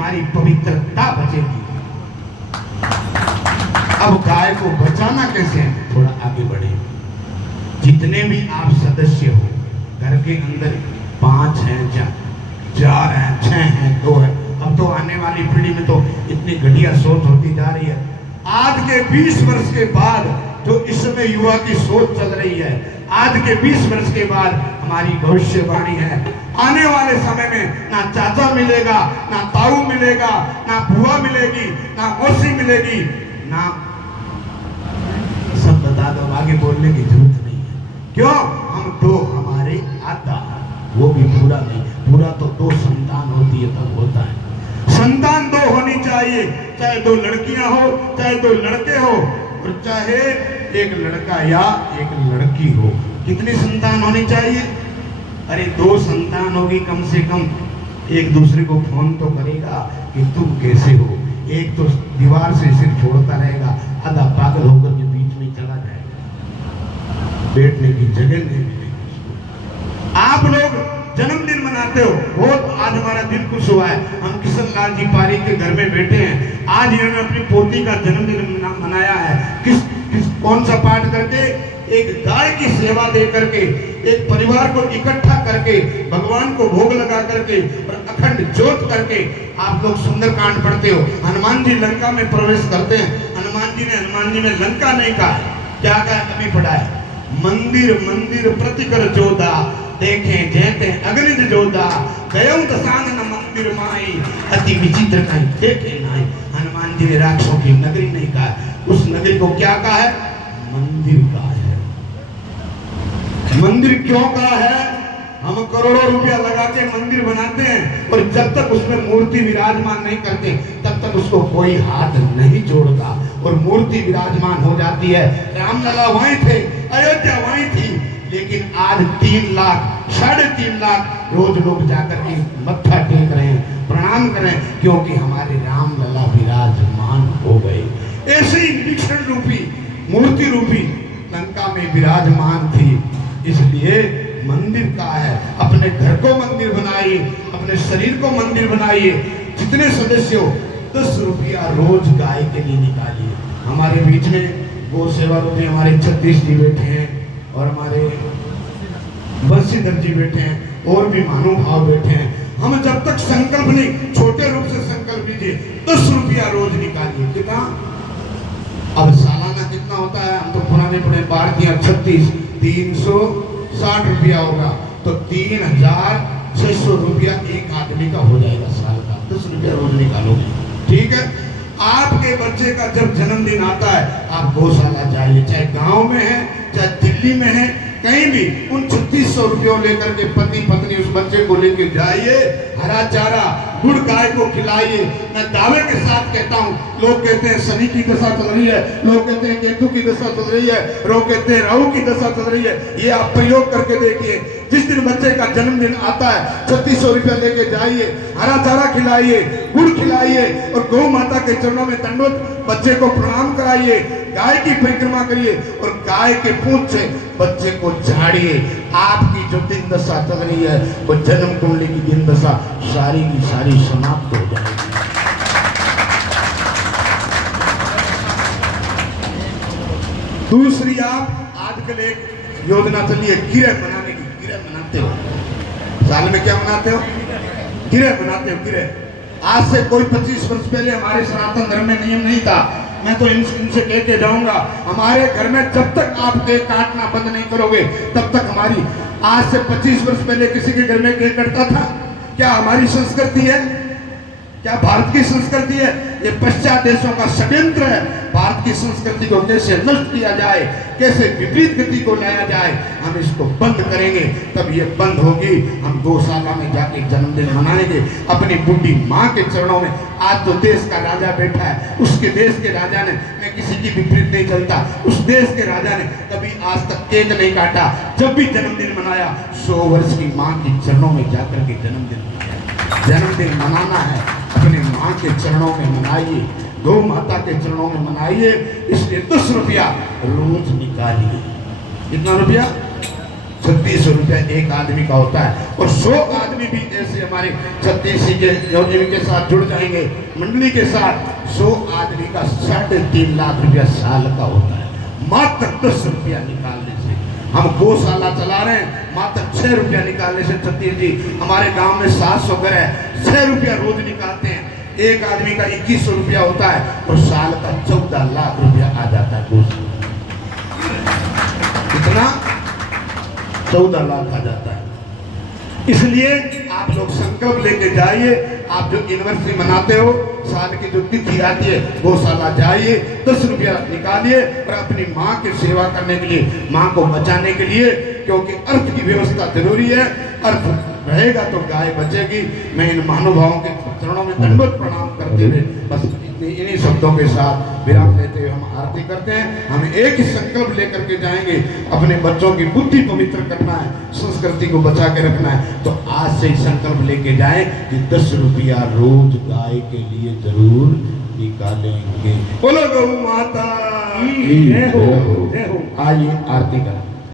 हमारी पवित्रता बचेगी। अब गाय को बचाना कैसे है, थोड़ा आगे बढ़े। जितने भी आप सदस्य हो घर के अंदर, 5 हैं, 4 हैं, 6 हैं, 2 हैं। अब तो आने वाली पीढ़ी में तो इतनी घटिया सोच होती जा रही है। आज के 20 वर्ष के बाद जो इस समय युवा की सोच चल रही है, आज के 20 वर्ष के बाद हमारी भविष्यवाणी है, आने वाले समय में ना चाचा मिलेगा, ना ताऊ मिलेगा, ना बुआ मिलेगी, ना मौसी मिलेगी, ना, सब बता दो, आगे बोलने की जरूरत नहीं है। क्यों? हम दो, हमारे आता, वो भी पूरा नहीं, पूरा तो 2 संतान होती है तब होता है। संतान 2 होनी चाहिए, चाहे 2 लड़कियां हो, चाहे 2 लड़के हो, और चाहे एक लड़का या एक लड़की हो। कितनी संतान होनी चाहिए? अरे 2 संतान होगी कम से कम, एक दूसरे को फोन तो करेगा कि तुम कैसे हो। एक तो दीवार से सिर छोड़ता रहेगा, आधा पागल होकर के बीच में चला जाएगा, बैठने की जगह नहीं मिलेगी। आप लोग जन्मदिन मनाते हो, बहुत आज हमारा दिल खुश हुआ है। हम किशन लाल जी पारीक के घर में बैठे हैं, आज इन्होंने अपनी पोती का जन्मदिन मनाया है। कौन सा पाठ करके? एक गाय की सेवा दे करके, एक परिवार को इकट्ठा करके, भगवान को भोग लगा करके और अखंड ज्योत करके आप लोग सुंदरकांड पढ़ते हो। हनुमान जी लंका में प्रवेश करते हैं, हनुमान जी ने लंका नहीं कहा, क्या कहा? कभी पढ़ा है, मंदिर मंदिर प्रतिकर जोधा, देखें जैते अग्निज जोधा, गयं दशानन मंदिर माई, अति विचित्र कहीं देखे नाई। हनुमान जी ने राक्षसों की नगरी नहीं कहा, उस नगरी को क्या कहा है? मंदिर कहा है। मंदिर क्यों कहा है? हम करोड़ों रुपया लगा के मंदिर बनाते हैं और जब तक उसमें मूर्ति विराजमान नहीं करते तब तक उसको कोई हाथ नहीं जोड़ता, और मूर्ति विराजमान हो जाती है। रामलला वहीं थे, अयोध्या वहीं थी, लेकिन आज 3 लाख 3.5 लाख रोज लोग जाकर के मत्था टेक रहे हैं, प्रणाम कर रहे हैं, क्योंकि हमारे रामलला विराजमान हो गए। ऐसे ही निरीक्षण रूपी मूर्ति रूपी लंका में विराजमान थी, इसलिए मंदिर का है। अपने घर को मंदिर बनाइए, अपने शरीर को मंदिर बनाइए। जितने सदस्य हो 10 रुपया रोज गाय के लिए निकालिए। हमारे बीच में गौ सेवा रूपी हमारे 36 जी बैठे हैं, और हमारे बंशीधर जी बैठे हैं, और भी महानुभाव बैठे हैं। हम जब तक संकल्प नहीं, छोटे रूप से संकल्प लीजिए, 10 रुपया रोज निकालिए। कितना? अब सालाना कितना होता है? हम तो पुराने पुराने बार दिया 36, 360 रुपया होगा, तो 3600 रुपया एक आदमी का हो जाएगा साल का। 10 रुपया रोज निकालोगे, ठीक है? आपके बच्चे का जब जन्मदिन आता है, आप गौशाला जाइए, चाहे गांव में है, चाहे दिल्ली में है, कहीं भी उन 3600 रुपयों लेकर के पति पत्नी उस बच्चे को लेकर जाइए, हरा चारा गुड़ गाय को खिलाइए। मैं दावे के साथ कहता हूँ, लोग कहते हैं शनि की दशा चल रही है, लोग कहते हैं केतु की दशा चल रही है, लोग कहते हैं राहु की दशा चल रही है। ये आप प्रयोग करके देखिए, जिस दिन बच्चे का जन्मदिन आता है 3600 रुपया लेके जाइए, हरा चारा खिलाइए, गुड़ खिलाइए, और गौ माता के चरणों में दंडवत बच्चे को प्रणाम कराइए, गाय की परिक्रमा करिए, और गाय के पूंछ से बच्चे को झाड़िए। आपकी जो दिन दशा चल रही है, वो जन्म कुंडली की दिन दशा सारी की सारी समाप्त हो जाएगी। दूसरी, आप आजकल एक योजना चली है गिरह बनाने की। गिरह बनाते हो, साल में क्या बनाते हो? गिरह बनाते हो, गिरह। आज से कोई 25 वर्ष पहले हमारे सनातन धर्म में नियम नहीं था। मैं तो इनसे कह के जाऊंगा, हमारे घर में जब तक आप केक काटना बंद नहीं करोगे तब तक हमारी, आज से 25 वर्ष पहले किसी के घर में केक कटता था? क्या हमारी संस्कृति है? क्या भारत की संस्कृति है? ये पश्चात देशों का षड्यंत्र है। भारत की संस्कृति को कैसे नष्ट किया जाए, कैसे विपरीत गति को लाया जाए, हम इसको बंद करेंगे, तब ये बंद होगी। हम गौशाला में जाके जन्मदिन मनाएंगे, अपनी बुढ़ी माँ के चरणों में। आज तो देश का राजा बैठा है, उसके देश के राजा ने, मैं किसी की विपरीत नहीं चलता, उस देश के राजा ने कभी आज तक केक नहीं काटा। जब भी जन्मदिन मनाया 100 वर्ष की माँ के चरणों में जाकर के जन्मदिन मनाया। जन्मदिन मनाना है, अपने माँ के चरणों में मनाइए, गौ माता के चरणों में मनाइए। इसलिए 10 रुपया रोज निकालिए। कितना रुपया? 3600 रुपया एक आदमी का होता है। और 100 आदमी भी ऐसे हमारे छत्तीसी के इनके साथ जुड़ जाएंगे, मंडली के साथ, 100 आदमी का 3.5 लाख रुपया साल का होता है। मात्र 10 रुपया निकालने से हम गौशाला चला रहे हैं, मात्र 6 रुपया निकालने से छत्तीस जी हमारे गांव में 700 घर है, 6 रुपया रोज निकालते हैं। एक आदमी का 2100 रुपया होता है और साल का 14 लाख रुपया आ जाता है गौशाला। कितना? 14 लाख आ जाता है। इसलिए आप लोग संकल्प लेके जाइए। आप जो एनिवर्सरी मनाते हो, साल की जो तिथि आती है, गौशाला जाइए, 10 रुपया निकालिए और अपनी माँ की सेवा करने के लिए, माँ को बचाने के लिए, क्योंकि अर्थ की व्यवस्था जरूरी है। अर्थ रहेगा तो गाय बचेगी। मैं इन महानुभावों के चरणों में दंडवत प्रणाम करते हुए बस इन्हीं शब्दों के साथ विराम लेते हुए हम आरती करते हैं। हम एक ही संकल्प लेकर के जाएंगे, अपने बच्चों की बुद्धि पवित्र करना है, संस्कृति को बचा के रखना है। तो आज से ही संकल्प लेके जाएं कि 10 रुपया रोज गाय के लिए जरूर निकालेंगे। बोलो गौ माता की जय हो, जय हो। आइए आरती करें।